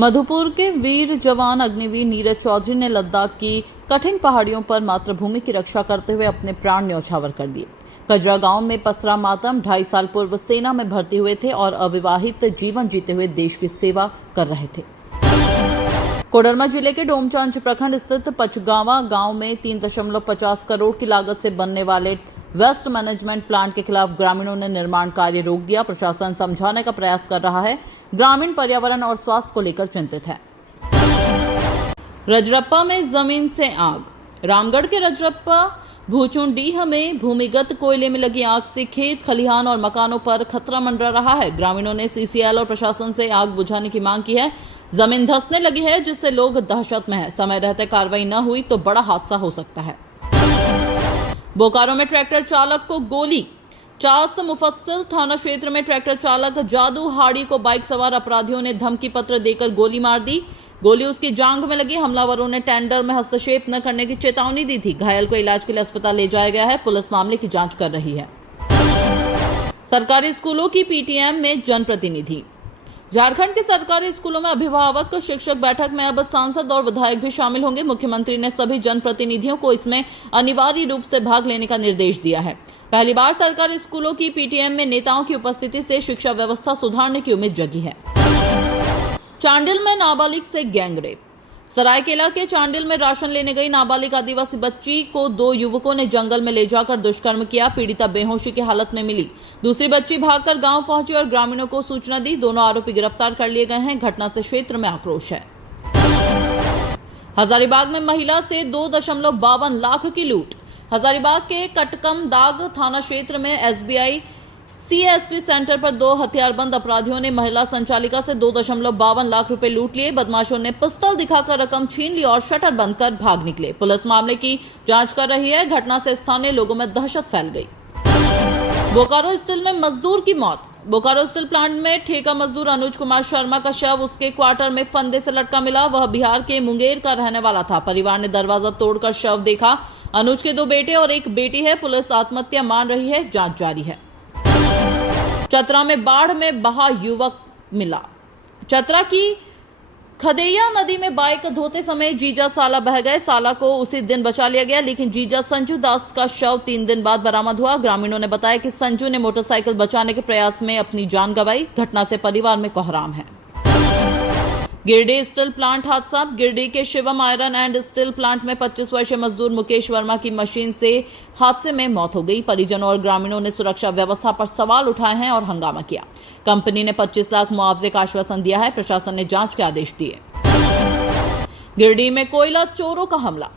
मधुपुर के वीर जवान अग्निवीर नीरज चौधरी ने लद्दाख की कठिन पहाड़ियों पर मातृभूमि की रक्षा करते हुए अपने प्राण न्यौछावर कर दिए। कजरा गांव में पसरा मातम। 2.5 साल पूर्व सेना में भर्ती हुए थे और अविवाहित जीवन जीते हुए देश की सेवा कर रहे थे। कोडरमा जिले के डोमचांच प्रखंड स्थित पचगावा गांव में 3.50 करोड़ की लागत से बनने वाले वेस्ट मैनेजमेंट प्लांट के खिलाफ ग्रामीणों ने निर्माण कार्य रोक दिया। प्रशासन समझाने का प्रयास कर रहा है। ग्रामीण पर्यावरण और स्वास्थ्य को लेकर चिंतित है। रजरप्पा में जमीन से आग। रामगढ़ के रजरप्पा भूचुंडीह में भूमिगत कोयले में लगी आग से खेत, खलिहान और मकानों पर खतरा मंडरा रहा है। ग्रामीणों ने सीसीएल और प्रशासन से आग बुझाने की मांग की है। जमीन धंसने लगी है, जिससे लोग दहशत में हैं। समय रहते कार्रवाई न हुई तो बड़ा हादसा हो सकता है। बोकारो में ट्रैक्टर चालक को गोली। चास मुफस्सिल थाना क्षेत्र में ट्रैक्टर चालक जादू हाड़ी को बाइक सवार अपराधियों ने धमकी पत्र देकर गोली मार दी। गोली उसकी जांघ में लगी। हमलावरों ने टेंडर में हस्तक्षेप न करने की चेतावनी दी थी। घायल को इलाज के लिए अस्पताल ले जाया गया है। पुलिस मामले की जांच कर रही है। सरकारी स्कूलों की पीटीएम में जनप्रतिनिधि। झारखंड के सरकारी स्कूलों में अभिभावक शिक्षक बैठक में अब सांसद और विधायक भी शामिल होंगे। मुख्यमंत्री ने सभी जनप्रतिनिधियों को इसमें अनिवार्य रूप से भाग लेने का निर्देश दिया है। पहली बार सरकारी स्कूलों की पीटीएम में नेताओं की उपस्थिति से शिक्षा व्यवस्था सुधारने की उम्मीद जगी है। चांडिल में नाबालिग से गैंगरेप। सरायकेला के चांडिल में राशन लेने गई नाबालिग आदिवासी बच्ची को 2 युवकों ने जंगल में ले जाकर दुष्कर्म किया। पीड़िता बेहोशी की हालत में मिली। दूसरी बच्ची भागकर गांव पहुंची और ग्रामीणों को सूचना दी। दोनों आरोपी गिरफ्तार कर लिए गए हैं। घटना से क्षेत्र में आक्रोश है। हजारीबाग में महिला से 2.52 लाख की लूट। हजारीबाग के कटकम दाग थाना क्षेत्र में एसबीआई सीएसपी सेंटर पर 2 हथियारबंद अपराधियों ने महिला संचालिका से 2.52 लाख रुपए लूट लिए। बदमाशों ने पिस्तौल दिखाकर रकम छीन ली और शटर बंद कर भाग निकले। पुलिस मामले की जांच कर रही है। घटना से स्थानीय लोगों में दहशत फैल गई। बोकारो स्टील में मजदूर की मौत। बोकारो स्टील प्लांट में ठेका मजदूर अनुज कुमार शर्मा का शव उसके क्वार्टर में फंदे से लटका मिला। वह बिहार के मुंगेर का रहने वाला था। परिवार ने दरवाजा तोड़कर शव देखा। अनुज के 2 बेटे और 1 बेटी है। पुलिस आत्महत्या मान रही है। जांच जारी है। चतरा में बाढ़ में बहा युवक मिला। चतरा की खदैया नदी में बाइक धोते समय जीजा साला बह गए। साला को उसी दिन बचा लिया गया, लेकिन जीजा संजू दास का शव 3 दिन बाद बरामद हुआ। ग्रामीणों ने बताया कि संजू ने मोटरसाइकिल बचाने के प्रयास में अपनी जान गंवाई। घटना से परिवार में कोहराम है। गिरिडीह स्टील प्लांट हादसा। गिरिडीह के Shivam iron and steel plant में 25 वर्षीय मजदूर मुकेश वर्मा की मशीन से हादसे में मौत हो गई। परिजनों और ग्रामीणों ने सुरक्षा व्यवस्था पर सवाल उठाए हैं और हंगामा किया। कंपनी ने 25 लाख मुआवजे का आश्वासन दिया है। प्रशासन ने जांच के आदेश दिए। गिरिडीह में कोयला चोरों का हमला।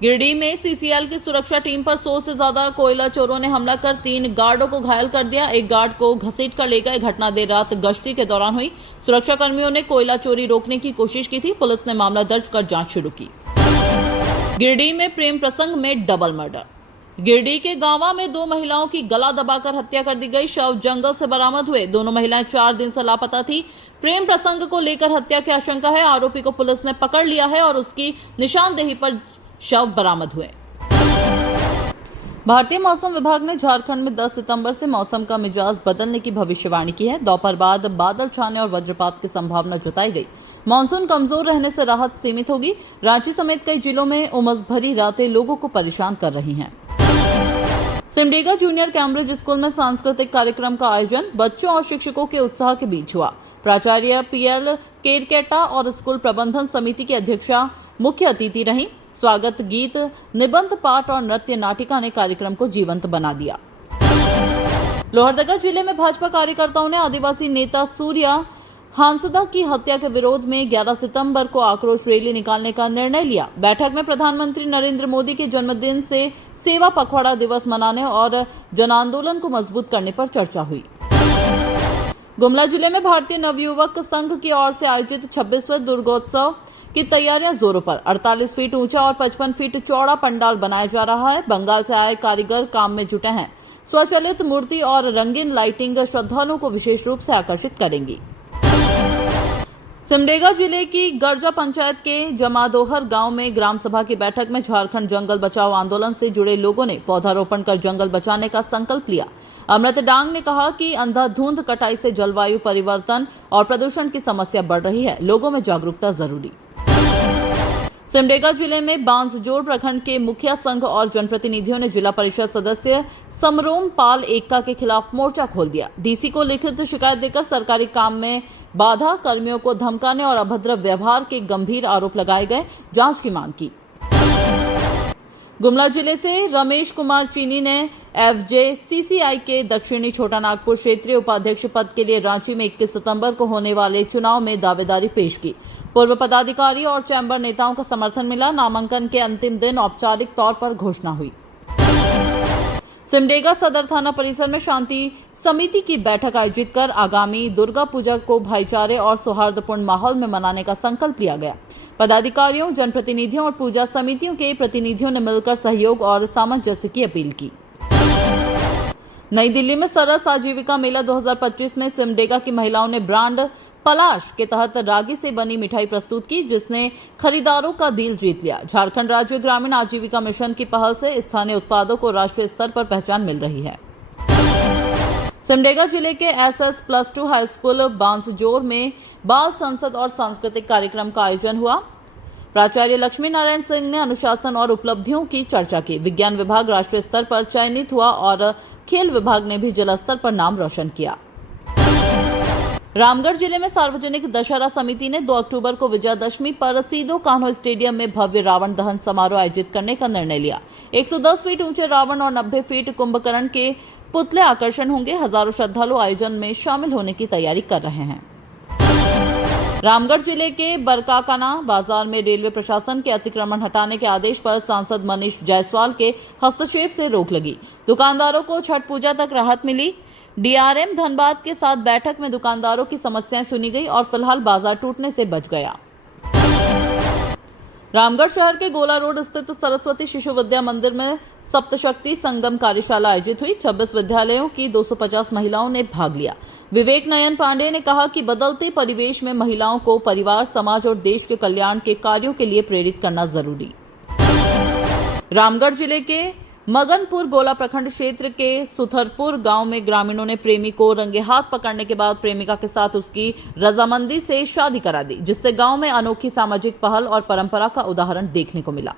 गिरिडीह में सीसीएल की सुरक्षा टीम पर 100 से ज्यादा कोयला चोरों ने हमला कर 3 गार्डों को घायल कर दिया। एक गार्ड को घसीट कर ले गए। घटना देर रात गश्ती के दौरान हुई। सुरक्षा कर्मियों ने कोयला चोरी रोकने की कोशिश की थी। पुलिस ने मामला दर्ज कर जांच शुरू की। गिरिडीह में प्रेम प्रसंग में डबल मर्डर। गिरिडीह के गांवा में 2 महिलाओं की गला दबाकर हत्या कर दी गई। शव जंगल से बरामद हुए। दोनों महिलाएं 4 दिन से लापता थी। प्रेम प्रसंग को लेकर हत्या की आशंका है। आरोपी को पुलिस ने पकड़ लिया है और उसकी निशानदेही पर शव बरामद हुए। भारतीय मौसम विभाग ने झारखंड में 10 सितंबर से मौसम का मिजाज बदलने की भविष्यवाणी की है। दोपहर बाद बादल छाने और वज्रपात की संभावना जताई गई। मानसून कमजोर रहने से राहत सीमित होगी। रांची समेत कई जिलों में उमस भरी रातें लोगों को परेशान कर रही हैं। सिमडेगा जूनियर कैम्ब्रिज स्कूल में सांस्कृतिक कार्यक्रम का आयोजन बच्चों और शिक्षकों के उत्साह के बीच हुआ। प्राचार्य पीएल केरकेटा और स्कूल प्रबंधन समिति की अध्यक्षा मुख्य अतिथि रहीं। स्वागत गीत, निबंध पाठ और नृत्य नाटिका ने कार्यक्रम को जीवंत बना दिया। लोहरदगा जिले में भाजपा कार्यकर्ताओं ने आदिवासी नेता सूर्या हांसदा की हत्या के विरोध में 11 सितंबर को आक्रोश रैली निकालने का निर्णय लिया। बैठक में प्रधानमंत्री नरेंद्र मोदी के जन्मदिन से सेवा पखवाड़ा दिवस मनाने और जन आंदोलन को मजबूत करने पर चर्चा हुई। गुमला जिले में भारतीय नवयुवक संघ की ओर से आयोजित 26वें दुर्गोत्सव की तैयारियां जोरों पर। 48 फीट ऊंचा और 55 फीट चौड़ा पंडाल बनाया जा रहा है। बंगाल से आए कारीगर काम में जुटे हैं। स्वचालित मूर्ति और रंगीन लाइटिंग श्रद्धालुओं को विशेष रूप से आकर्षित करेंगी। सिमडेगा जिले की गरजा पंचायत के जमादोहर गांव में ग्राम सभा की बैठक में झारखंड जंगल बचाओ आंदोलन से जुड़े लोगों ने पौधारोपण कर जंगल बचाने का संकल्प लिया। अमृत डांग ने कहा कि अंधाधुंध कटाई से जलवायु परिवर्तन और प्रदूषण की समस्या बढ़ रही है, लोगों में जागरूकता जरूरी। सिमडेगा जिले में बांसजोर प्रखंड के मुखिया संघ और जनप्रतिनिधियों ने जिला परिषद सदस्य समरोम पाल एक्का के खिलाफ मोर्चा खोल दिया। डीसी को लिखित शिकायत देकर सरकारी काम में बाधा, कर्मियों को धमकाने और अभद्र व्यवहार के गंभीर आरोप लगाए गए, जांच की मांग की। गुमला जिले से रमेश कुमार चीनी ने FJCCI के दक्षिणी छोटा नागपुर क्षेत्रीय उपाध्यक्ष पद के लिए रांची में 21 सितंबर को होने वाले चुनाव में दावेदारी पेश की। पूर्व पदाधिकारी और चैंबर नेताओं का समर्थन मिला। नामांकन के अंतिम दिन औपचारिक तौर पर घोषणा हुई। सिमडेगा सदर थाना परिसर में शांति समिति की बैठक आयोजित कर आगामी दुर्गा पूजा को भाईचारे और सौहार्दपूर्ण माहौल में मनाने का संकल्प लिया गया। पदाधिकारियों, जनप्रतिनिधियों और पूजा समितियों के प्रतिनिधियों ने मिलकर सहयोग और सामंजस्य की अपील की। नई दिल्ली में सरस आजीविका मेला 2025 में सिमडेगा की महिलाओं ने ब्रांड पलाश के तहत रागी से बनी मिठाई प्रस्तुत की, जिसने खरीदारों का दिल जीत लिया। झारखंड राज्य ग्रामीण आजीविका मिशन की पहल से स्थानीय उत्पादों को राष्ट्रीय स्तर पर पहचान मिल रही है। सिमडेगा जिले के SS+2 हाई स्कूल बांसजोर में बाल संसद और सांस्कृतिक कार्यक्रम का आयोजन हुआ। प्राचार्य लक्ष्मी नारायण सिंह ने अनुशासन और उपलब्धियों की चर्चा की। विज्ञान विभाग राष्ट्रीय स्तर पर चयनित हुआ और खेल विभाग ने भी जिला स्तर पर नाम रोशन किया। रामगढ़ जिले में सार्वजनिक दशहरा समिति ने 2 अक्टूबर को विजयादशमी पर सीदो कान्हो स्टेडियम में भव्य रावण दहन समारोह आयोजित करने का निर्णय लिया। 110 फीट ऊंचे रावण और 90 फीट कुंभकर्ण के पुतले आकर्षण होंगे। हजारों श्रद्धालु आयोजन में शामिल होने की तैयारी कर रहे हैं। रामगढ़ जिले के बरकाकाना बाजार में रेलवे प्रशासन के अतिक्रमण हटाने के आदेश पर सांसद मनीष जायसवाल के हस्तक्षेप से रोक लगी। दुकानदारों को छठ पूजा तक राहत मिली। DRM धनबाद के साथ बैठक में दुकानदारों की समस्याएं सुनी गई और फिलहाल बाजार टूटने से बच गया। रामगढ़ शहर के गोला रोड स्थित सरस्वती शिशु विद्या मंदिर में सप्तशक्ति संगम कार्यशाला आयोजित हुई। 26 विद्यालयों की 250 महिलाओं ने भाग लिया। विवेक नयन पांडे ने कहा कि बदलते परिवेश में महिलाओं को परिवार, समाज और देश के कल्याण के कार्यों के लिए प्रेरित करना जरूरी। रामगढ़ जिले के मगनपुर गोला प्रखंड क्षेत्र के सुथरपुर गांव में ग्रामीणों ने प्रेमी को रंगे हाथ पकड़ने के बाद प्रेमिका के साथ उसकी रजामंदी से शादी करा दी, जिससे गांव में अनोखी सामाजिक पहल और परंपरा का उदाहरण देखने को मिला।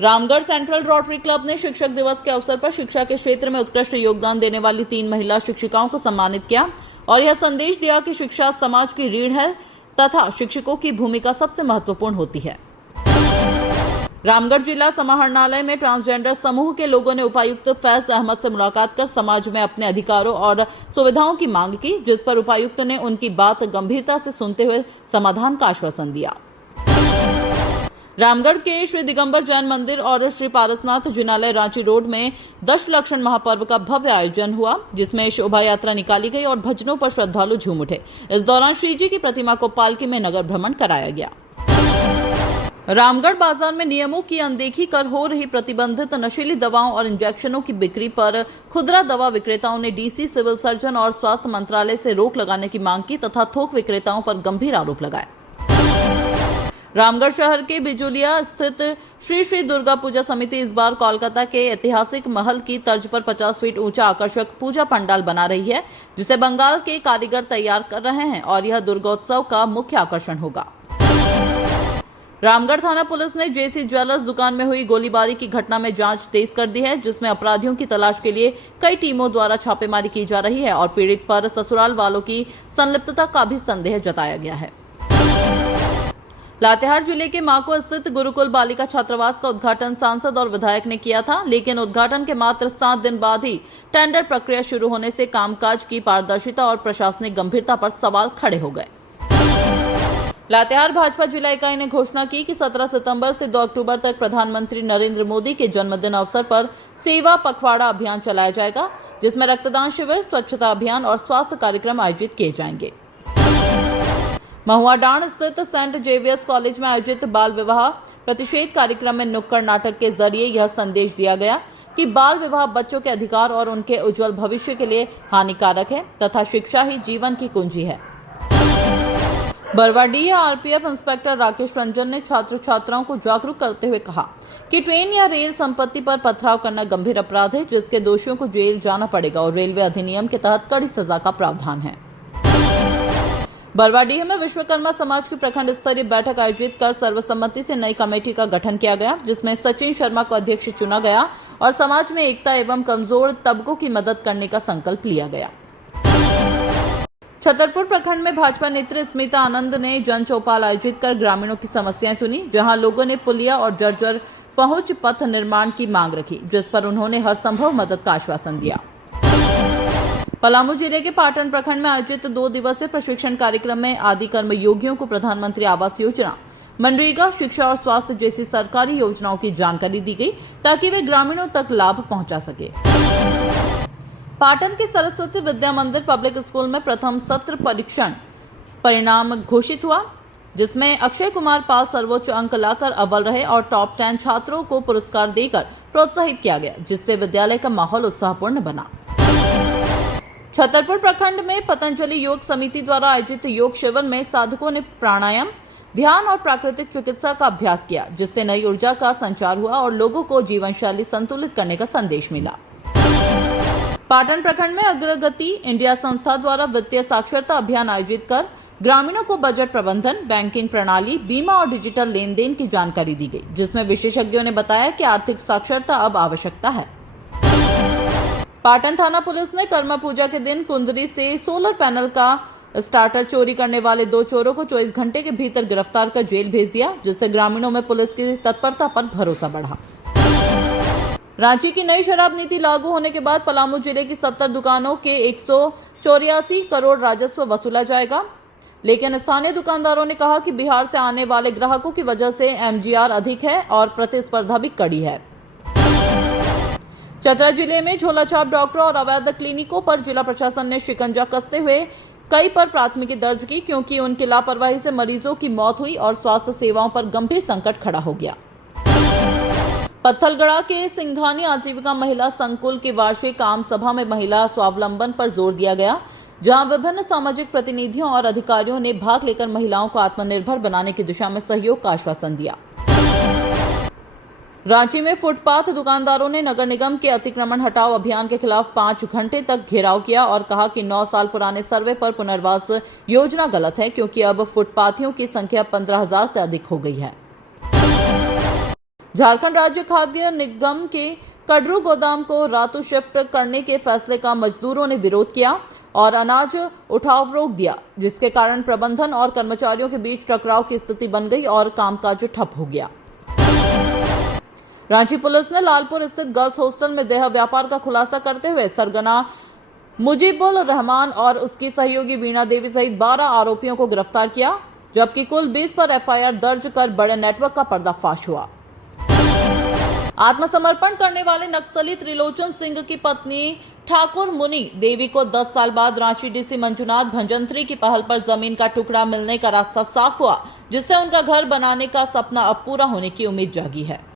रामगढ़ सेंट्रल रोटरी क्लब ने शिक्षक दिवस के अवसर पर शिक्षा के क्षेत्र में उत्कृष्ट योगदान देने वाली 3 महिला शिक्षिकाओं को सम्मानित किया और यह संदेश दिया कि शिक्षा समाज की रीढ़ है तथा शिक्षकों की भूमिका सबसे महत्वपूर्ण होती है। रामगढ़ जिला समाहरणालय में ट्रांसजेंडर समूह के लोगों ने उपायुक्त फैज अहमद से मुलाकात कर समाज में अपने अधिकारों और सुविधाओं की मांग की, जिस पर उपायुक्त ने उनकी बात गंभीरता से सुनते हुए समाधान का आश्वासन दिया। रामगढ़ के श्री दिगंबर जैन मंदिर और श्री पारसनाथ जिनालय रांची रोड में दशलक्षण महापर्व का भव्य आयोजन हुआ, जिसमें शोभा यात्रा निकाली गई और भजनों पर श्रद्धालु झूम उठे। इस दौरान श्री जी की प्रतिमा को पालकी में नगर भ्रमण कराया गया। रामगढ़ बाजार में नियमों की अनदेखी कर हो रही प्रतिबंधित नशीली दवाओं और इंजेक्शनों की बिक्री पर खुदरा दवा विक्रेताओं ने डीसी, सिविल सर्जन और स्वास्थ्य मंत्रालय से रोक लगाने की मांग की तथा थोक विक्रेताओं पर गंभीर आरोप लगाए। रामगढ़ शहर के बिजुलिया स्थित श्री श्री दुर्गा पूजा समिति इस बार कोलकाता के ऐतिहासिक महल की तर्ज पर 50 फीट ऊंचा आकर्षक पूजा पंडाल बना रही है, जिसे बंगाल के कारीगर तैयार कर रहे हैं और यह दुर्गोत्सव का मुख्य आकर्षण होगा। रामगढ़ थाना पुलिस ने JC ज्वेलर्स दुकान में हुई गोलीबारी की घटना में जांच तेज कर दी है, जिसमें अपराधियों की तलाश के लिए कई टीमों द्वारा छापेमारी की जा रही है और पीड़ित पर ससुराल वालों की संलिप्तता का भी संदेह जताया गया है। लातेहार जिले के माको स्थित गुरुकुल बालिका छात्रावास का उद्घाटन सांसद और विधायक ने किया था, लेकिन उद्घाटन के मात्र 7 दिन बाद ही टेंडर प्रक्रिया शुरू होने से कामकाज की पारदर्शिता और प्रशासनिक गंभीरता पर सवाल खड़े हो गए। लातेहार भाजपा जिला इकाई ने घोषणा की कि 17 सितंबर से 2 अक्टूबर तक प्रधानमंत्री नरेंद्र मोदी के जन्मदिन अवसर पर सेवा पखवाड़ा अभियान चलाया जाएगा, जिसमें रक्तदान शिविर, स्वच्छता अभियान और स्वास्थ्य कार्यक्रम आयोजित किए जाएंगे। महुआडांड स्थित सेंट जेवियर्स कॉलेज में आयोजित बाल विवाह प्रतिषेध कार्यक्रम में नुक्कड़ नाटक के जरिए यह संदेश दिया गया कि बाल विवाह बच्चों के अधिकार और उनके उज्जवल भविष्य के लिए हानिकारक है तथा शिक्षा ही जीवन की कुंजी है। बरवाडीह आरपीएफ इंस्पेक्टर राकेश रंजन ने छात्र छात्राओं को जागरूक करते हुए कहा कि ट्रेन या रेल संपत्ति पर पथराव करना गंभीर अपराध है, जिसके दोषियों को जेल जाना पड़ेगा और रेलवे अधिनियम के तहत कड़ी सजा का प्रावधान है। बरवाडीह में विश्वकर्मा समाज की प्रखंड स्तरीय बैठक आयोजित कर सर्वसम्मति से नई कमेटी का गठन किया गया, जिसमें सचिन शर्मा को अध्यक्ष चुना गया और समाज में एकता एवं कमजोर तबकों की मदद करने का संकल्प लिया गया। छतरपुर प्रखंड में भाजपा नेत्री स्मिता आनंद ने जन चौपाल आयोजित कर ग्रामीणों की समस्याएं सुनी, जहां लोगों ने पुलिया और जर्जर पहुंच पथ निर्माण की मांग रखी, जिस पर उन्होंने हर संभव मदद का आश्वासन दिया। पलामू जिले के पाटन प्रखंड में आयोजित 2 दिवसीय प्रशिक्षण कार्यक्रम में आदि कर्मयोगियों को प्रधानमंत्री आवास योजना, मनरेगा, शिक्षा और स्वास्थ्य जैसी सरकारी योजनाओं की जानकारी दी गई, ताकि वे ग्रामीणों तक लाभ पहुंचा सके। पाटन के सरस्वती विद्या मंदिर पब्लिक स्कूल में प्रथम सत्र परीक्षण परिणाम घोषित हुआ, जिसमें अक्षय कुमार पाल सर्वोच्च अंक लाकर अव्वल रहे और टॉप 10 छात्रों को पुरस्कार देकर प्रोत्साहित किया गया, जिससे विद्यालय का माहौल उत्साहपूर्ण बना। छतरपुर प्रखंड में पतंजलि योग समिति द्वारा आयोजित योग शिविर में साधकों ने प्राणायाम, ध्यान और प्राकृतिक चिकित्सा का अभ्यास किया, जिससे नई ऊर्जा का संचार हुआ और लोगों को जीवन शैली संतुलित करने का संदेश मिला। पाटन प्रखंड में अग्रगति इंडिया संस्था द्वारा वित्तीय साक्षरता अभियान आयोजित कर ग्रामीणों को बजट प्रबंधन, बैंकिंग प्रणाली, बीमा और डिजिटल लेन देन की जानकारी दी गई, जिसमें विशेषज्ञों ने बताया कि आर्थिक साक्षरता अब आवश्यकता है। पाटन थाना पुलिस ने कर्मा पूजा के दिन कुंदरी से सोलर पैनल का स्टार्टर चोरी करने वाले 2 चोरों को 24 घंटे के भीतर गिरफ्तार कर जेल भेज दिया, जिससे ग्रामीणों में पुलिस की तत्परता पर भरोसा बढ़ा। रांची की नई शराब नीति लागू होने के बाद पलामू जिले की 70 दुकानों के 184 करोड़ राजस्व वसूला जाएगा, लेकिन स्थानीय दुकानदारों ने कहा कि बिहार से आने वाले ग्राहकों की वजह से एमजीआर अधिक है और प्रतिस्पर्धा भी कड़ी है। चतरा जिले में झोलाछाप डॉक्टरों और अवैध क्लिनिकों पर जिला प्रशासन ने शिकंजा कसते हुए कई पर प्राथमिकी दर्ज की, क्योंकि उनकी लापरवाही से मरीजों की मौत हुई और स्वास्थ्य सेवाओं पर गंभीर संकट खड़ा हो गया। पत्थलगढ़ा के सिंघानी आजीविका महिला संकुल की वार्षिक आम सभा में महिला स्वावलंबन पर जोर दिया गया, जहां विभिन्न सामाजिक प्रतिनिधियों और अधिकारियों ने भाग लेकर महिलाओं को आत्मनिर्भर बनाने की दिशा में सहयोग का आश्वासन दिया। रांची में फुटपाथ दुकानदारों ने नगर निगम के अतिक्रमण हटाओ अभियान के खिलाफ 5 घंटे तक घेराव किया और कहा कि 9 साल पुराने सर्वे पर पुनर्वास योजना गलत है, क्योंकि अब फुटपाथियों की संख्या 15,000 से अधिक हो गई है। झारखंड राज्य खाद्य निगम के कडरू गोदाम को रातों शिफ्ट करने के फैसले का मजदूरों ने विरोध किया और अनाज उठाव रोक दिया, जिसके कारण प्रबंधन और कर्मचारियों के बीच टकराव की स्थिति बन गई और कामकाज ठप हो गया। रांची पुलिस ने लालपुर स्थित गर्ल्स हॉस्टल में देह व्यापार का खुलासा करते हुए सरगना मुजीबुल रहमान और उसकी सहयोगी वीणा देवी सहित 12 आरोपियों को गिरफ्तार किया, जबकि कुल 20 पर एफआईआर दर्ज कर बड़े नेटवर्क का पर्दाफाश हुआ। आत्मसमर्पण करने वाले नक्सली त्रिलोचन सिंह की पत्नी ठाकुर मुनि देवी को 10 साल बाद रांची डीसी मंजुनाथ भंजंत्री की पहल पर जमीन का टुकड़ा मिलने का रास्ता साफ हुआ, जिससे उनका घर बनाने का सपना अब पूरा होने की उम्मीद जागी है।